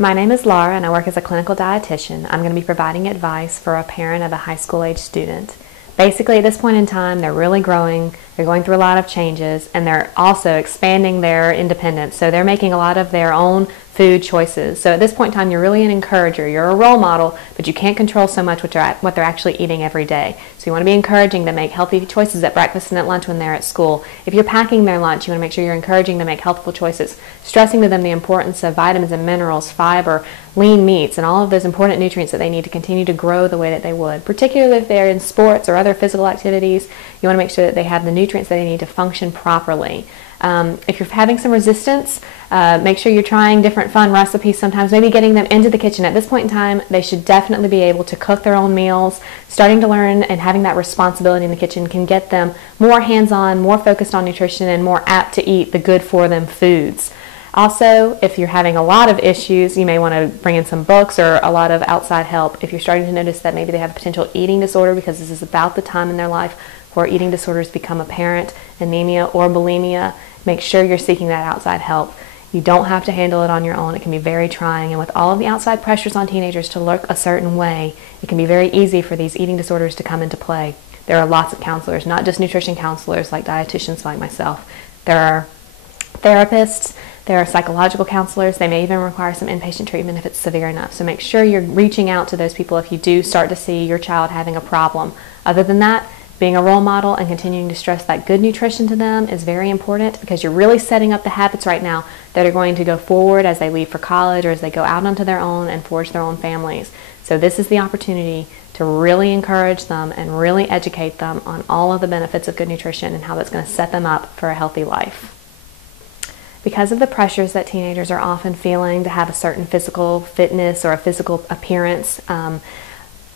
My name is Laura and I work as a clinical dietitian. I'm going to be providing advice for a parent of a high school age student. Basically, at this point in time, they're really growing, they're going through a lot of changes, and they're also expanding their independence. So they're making a lot of their own food choices. So at this point in time, you're really an encourager. You're a role model, but you can't control so much what they're actually eating every day. So you want to be encouraging them to make healthy choices at breakfast and at lunch when they're at school. If you're packing their lunch, you want to make sure you're encouraging them to make healthful choices, stressing to them the importance of vitamins and minerals, fiber, lean meats, and all of those important nutrients that they need to continue to grow the way that they would. Particularly if they're in sports or other physical activities, you want to make sure that they have the nutrients that they need to function properly. If you're having some resistance, make sure you're trying different fun recipes sometimes, maybe getting them into the kitchen. At this point in time, they should definitely be able to cook their own meals. Starting to learn and having that responsibility in the kitchen can get them more hands-on, more focused on nutrition, and more apt to eat the good for them foods. Also, if you're having a lot of issues, you may want to bring in some books or a lot of outside help. If you're starting to notice that maybe they have a potential eating disorder, because this is about the time in their life where eating disorders become apparent, anemia or bulimia, make sure you're seeking that outside help. You don't have to handle it on your own. It can be very trying, and with all of the outside pressures on teenagers to look a certain way, it can be very easy for these eating disorders to come into play. There are lots of counselors, not just nutrition counselors like dietitians like myself. There are therapists, there are psychological counselors. They may even require some inpatient treatment if it's severe enough. So make sure you're reaching out to those people if you do start to see your child having a problem. Other than that, being a role model and continuing to stress that good nutrition to them is very important, because you're really setting up the habits right now that are going to go forward as they leave for college or as they go out onto their own and forge their own families. So this is the opportunity to really encourage them and really educate them on all of the benefits of good nutrition and how that's going to set them up for a healthy life. Because of the pressures that teenagers are often feeling to have a certain physical fitness or a physical appearance,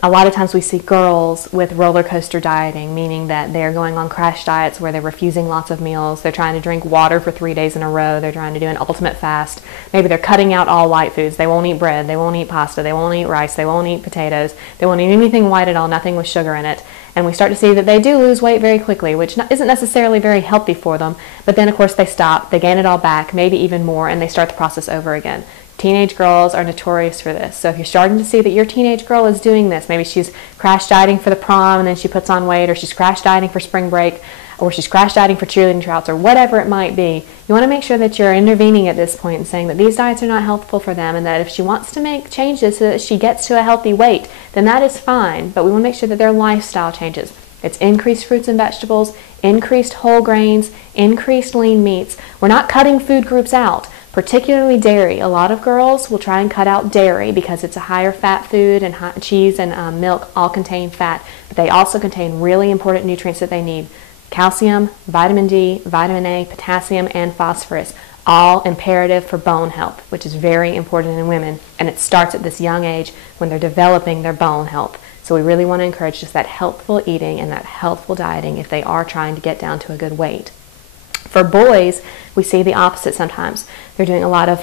a lot of times we see girls with roller coaster dieting, meaning that they're going on crash diets where they're refusing lots of meals. They're trying to drink water for 3 days in a row. They're trying to do an ultimate fast. Maybe they're cutting out all white foods. They won't eat bread. They won't eat pasta. They won't eat rice. They won't eat potatoes. They won't eat anything white at all, nothing with sugar in it. And we start to see that they do lose weight very quickly, which isn't necessarily very healthy for them. But then, of course, they stop. They gain it all back, maybe even more, and they start the process over again. Teenage girls are notorious for this. So if you're starting to see that your teenage girl is doing this, maybe she's crash dieting for the prom and then she puts on weight, or she's crash dieting for spring break, or she's crash dieting for cheerleading tryouts, or whatever it might be, you want to make sure that you're intervening at this point and saying that these diets are not helpful for them, and that if she wants to make changes so that she gets to a healthy weight, then that is fine. But we want to make sure that their lifestyle changes. It's increased fruits and vegetables, increased whole grains, increased lean meats. We're not cutting food groups out, particularly dairy. A lot of girls will try and cut out dairy because it's a higher fat food, and cheese and milk all contain fat, but they also contain really important nutrients that they need. Calcium, vitamin D, vitamin A, potassium, and phosphorus, all imperative for bone health, which is very important in women, and it starts at this young age when they're developing their bone health. So we really want to encourage just that healthful eating and that healthful dieting if they are trying to get down to a good weight. For boys, we see the opposite sometimes. They're doing a lot of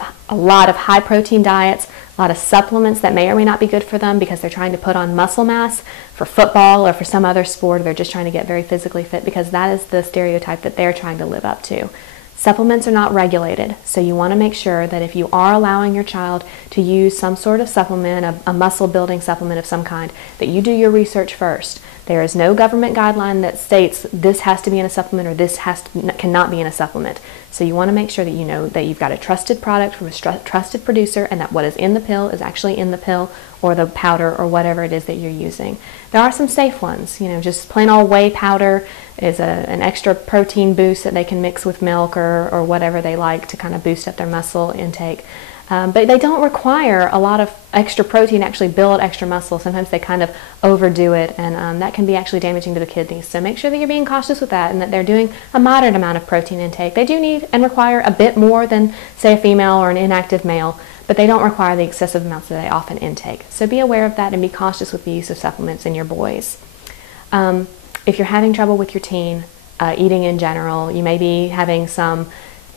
high protein diets, a lot of supplements that may or may not be good for them because they're trying to put on muscle mass for football or for some other sport. Or they're just trying to get very physically fit because that is the stereotype that they're trying to live up to. Supplements are not regulated, so you want to make sure that if you are allowing your child to use some sort of supplement, a muscle building supplement of some kind, that you do your research first. There is no government guideline that states this has to be in a supplement or this cannot be in a supplement. So you want to make sure that you know that you've got a trusted product from a trusted producer, and that what is in the pill is actually in the pill or the powder or whatever it is that you're using. There are some safe ones. Just plain old whey powder is an extra protein boost that they can mix with milk or whatever they like to kind of boost up their muscle intake. But they don't require a lot of extra protein to actually build extra muscle. Sometimes they kind of overdo it, and that can be actually damaging to the kidneys. So make sure that you're being cautious with that and that they're doing a moderate amount of protein intake. They do need and require a bit more than, say, a female or an inactive male, but they don't require the excessive amounts that they often intake. So be aware of that and be cautious with the use of supplements in your boys. If you're having trouble with your teen, eating in general, you may be having some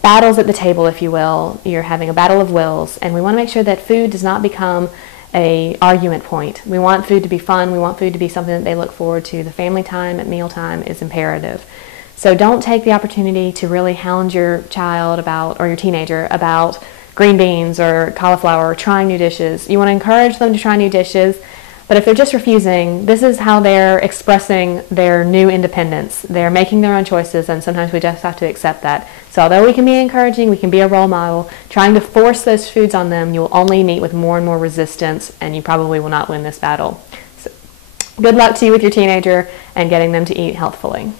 battles at the table, if you will. You're having a battle of wills, and we want to make sure that food does not become an argument point. We want food to be fun. We want food to be something that they look forward to. The family time at mealtime is imperative. So don't take the opportunity to really hound your child or your teenager about green beans or cauliflower or trying new dishes. You want to encourage them to try new dishes, but if they're just refusing, this is how they're expressing their new independence. They're making their own choices, and sometimes we just have to accept that. So although we can be encouraging, we can be a role model, trying to force those foods on them, you'll only meet with more and more resistance, and you probably will not win this battle. So, good luck to you with your teenager and getting them to eat healthfully.